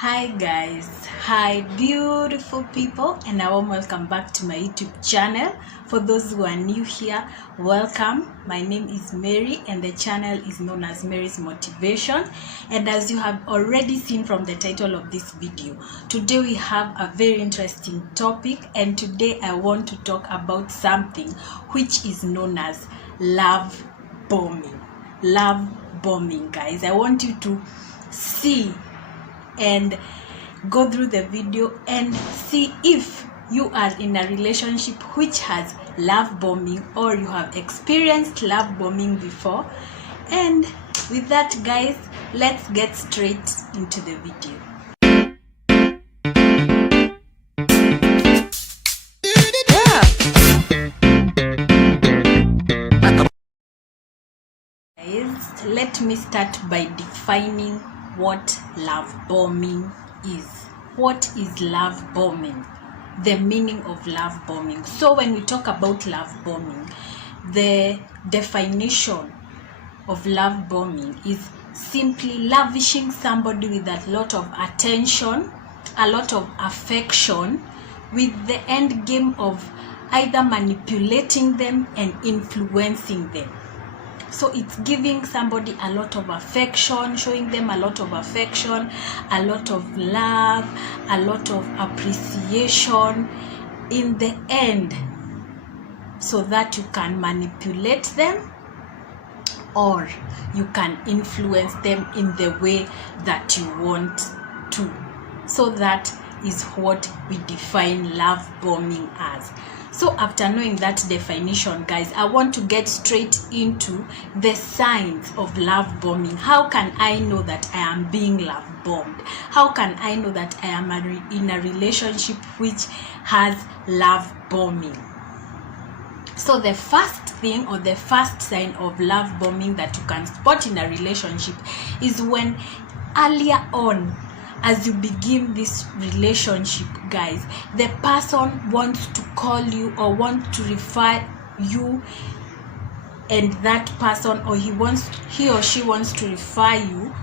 Hi guys, hi beautiful people, and a warm welcome back to my YouTube channel. For those who are new here, welcome. My name is Mary and the channel is known as Mary's Motivation. And as you have already seen from the title of this video, today we have a very interesting topic, and today I want to talk about something which is known as love bombing. Love bombing, guys. I want you to see and go through the video and see if you are in a relationship which has love bombing or you have experienced love bombing before. And with that, guys, let's get straight into the video. Guys, let me start by defining what love bombing is. What is love bombing? The meaning of love bombing. So when we talk about love bombing, the definition of love bombing is simply lavishing somebody with a lot of attention, a lot of affection, with the end game of either manipulating them and influencing them. So it's giving somebody a lot of affection, showing them a lot of affection, a lot of love, a lot of appreciation in the end, so that you can manipulate them or you can influence them in the way that you want to. So that is what we define love bombing as. So after knowing that definition, guys, I want to get straight into the signs of love bombing. How can I know that I am being love bombed? How can I know that I am in a relationship which has love bombing? So the first thing, or the first sign of love bombing that you can spot in a relationship is when earlier on, as you begin this relationship, guys, the person wants to call you or wants to refer you and that person, or he or she wants to refer you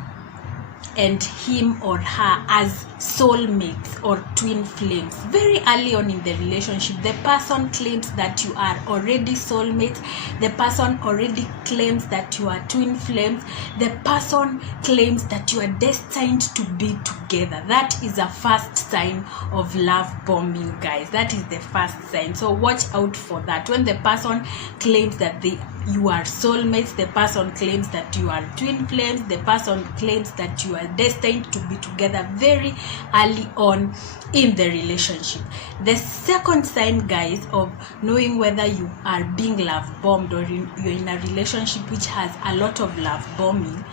and him or her as soulmates or twin flames. Very early on in the relationship, the person claims that you are already soulmates. The person already claims that you are twin flames. The person claims that you are destined to be together. That is a first sign of love bombing, guys. That is the first sign. So watch out for that. When the person claims that you are soulmates, the person claims that you are twin flames, the person claims that you are destined to be together very early on in the relationship. The second sign, guys, of knowing whether you are being love bombed or you're in a relationship which has a lot of love bombing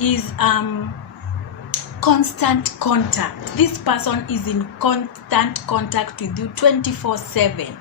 is constant contact. This person is in constant contact with you 24/7.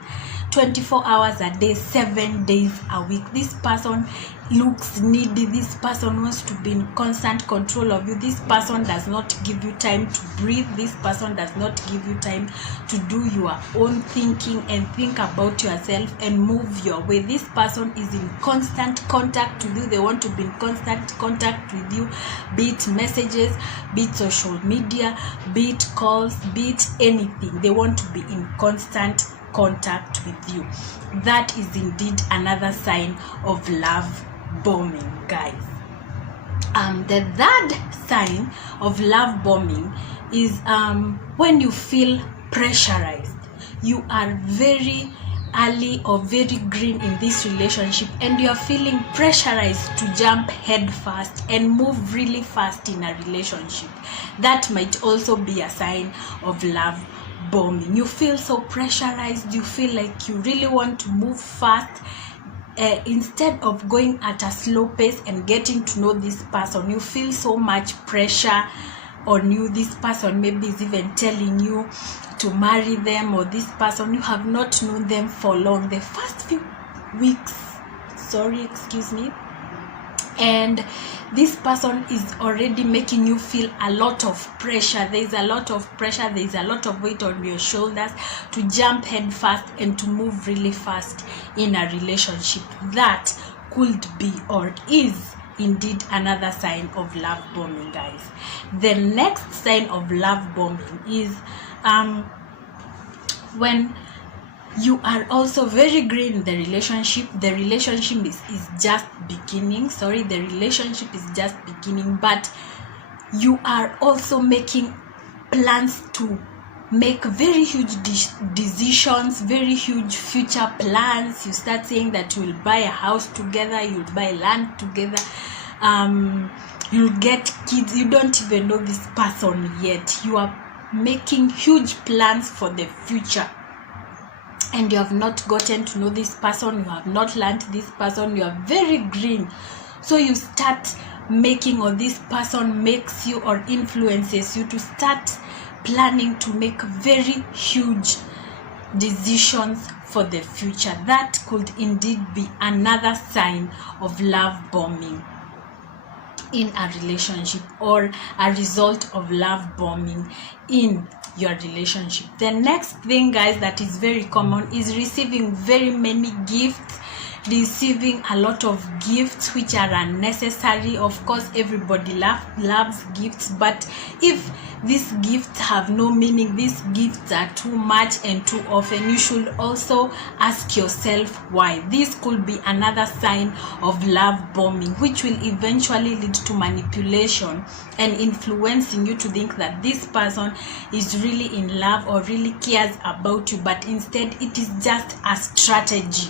24 hours a day, 7 days a week. This person looks needy. This person wants to be in constant control of you. This person does not give you time to breathe. This person does not give you time to do your own thinking and think about yourself and move your way. This person is in constant contact with you. They want to be in constant contact with you, be it messages, be it social media, be it calls, be it anything. They want to be in constant contact with you. That is indeed another sign of love bombing, guys. The third sign of love bombing is when you feel pressurized. You are very early or very green in this relationship and you are feeling pressurized to jump head first and move really fast in a relationship. That might also be a sign of love bombing. You feel so pressurized. You feel like you really want to move fast. Instead of going at a slow pace and getting to know this person, you feel so much pressure on you. This person maybe is even telling you to marry them, or this person, you have not known them for long, the first few weeks, and this person is already making you feel a lot of pressure. There is a lot of pressure, there is a lot of weight on your shoulders to jump head fast and to move really fast in a relationship. That could be or is indeed another sign of love bombing, guys. The next sign of love bombing is when you are also very green in the relationship. The relationship is just beginning. The relationship is just beginning, but you are also making plans to make very huge decisions, very huge future plans. You start saying that you will buy a house together, you'll buy land together, you'll get kids. You don't even know this person yet. You are making huge plans for the future, and you have not gotten to know this person, you have not learned this person, you are very green. So you start making, or this person makes you or influences you to start planning to make very huge decisions for the future. That could indeed be another sign of love bombing in a relationship, or a result of love bombing in your relationship. The next thing, guys, that is very common is receiving very many gifts, receiving a lot of gifts which are unnecessary. Of course, everybody loves gifts, but if these gifts have no meaning, these gifts are too much and too often, you should also ask yourself why. This could be another sign of love bombing, which will eventually lead to manipulation and influencing you to think that this person is really in love or really cares about you, but instead it is just a strategy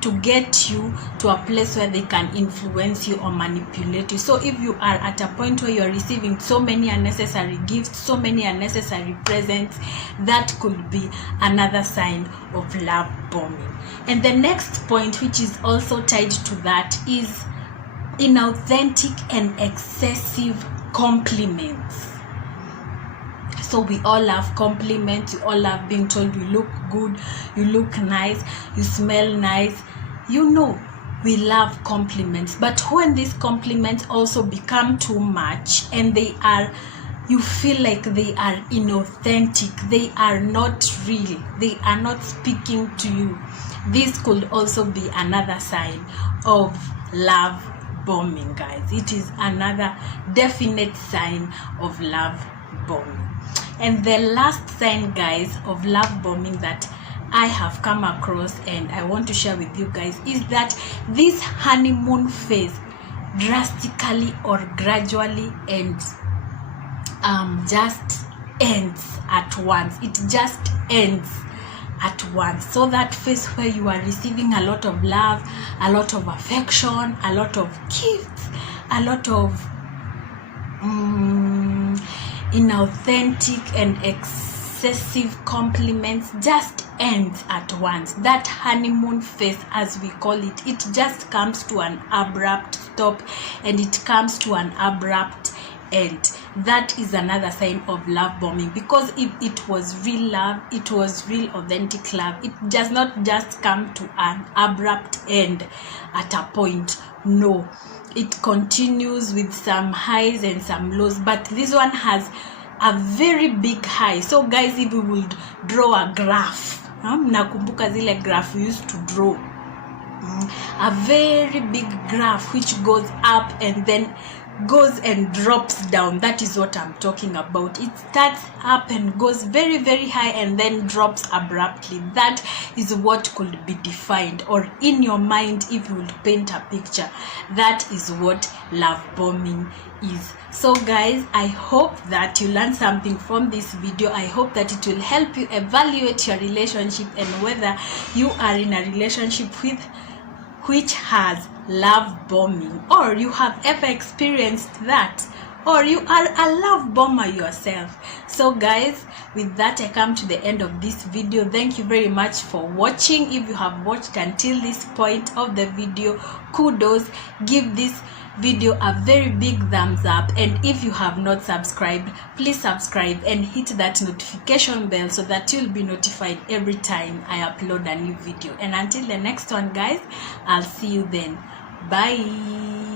to get you to a place where they can influence you or manipulate you. So if you are at a point where you're receiving so many unnecessary gifts, so many unnecessary presents, that could be another sign of love bombing. And the next point, which is also tied to that, is inauthentic and excessive compliments. So we all love compliments, we all love being told you look good, you look nice, you smell nice. You know, we love compliments. But when these compliments also become too much and you feel like they are inauthentic, they are not real, they are not speaking to you, this could also be another sign of love bombing, guys. It is another definite sign of love bombing. And the last sign, guys, of love bombing that I have come across and I want to share with you guys is that this honeymoon phase drastically or gradually ends, just ends at once. It just ends at once. So that phase where you are receiving a lot of love, a lot of affection, a lot of gifts, a lot of inauthentic and excessive compliments, just ends at once. That honeymoon phase, as we call it, it just comes to an abrupt stop and it comes to an abrupt end. That is another sign of love bombing, because if it was real love, it was real authentic love, it does not just come to an abrupt end at a point. No, it continues with some highs and some lows, but this one has a very big high. So guys, if we would draw a graph, mnakumbuka zile graph we used to draw, a very big graph which goes up and then goes and drops down. That is what I'm talking about. It starts up and goes very, very high and then drops abruptly. That is what could be defined, or in your mind, if you would paint a picture, that is what love bombing is. So guys, I hope that you learned something from this video. I hope that it will help you evaluate your relationship and whether you are in a relationship which has love bombing, or you have ever experienced that, or you are a love bomber yourself. So guys, with that, I come to the end of this video. Thank you very much for watching. If you have watched until this point of the video, kudos. Give this video a very big thumbs up, and if you have not subscribed, please subscribe and hit that notification bell so that you'll be notified every time I upload a new video. And until the next one, guys, I'll see you then. Bye.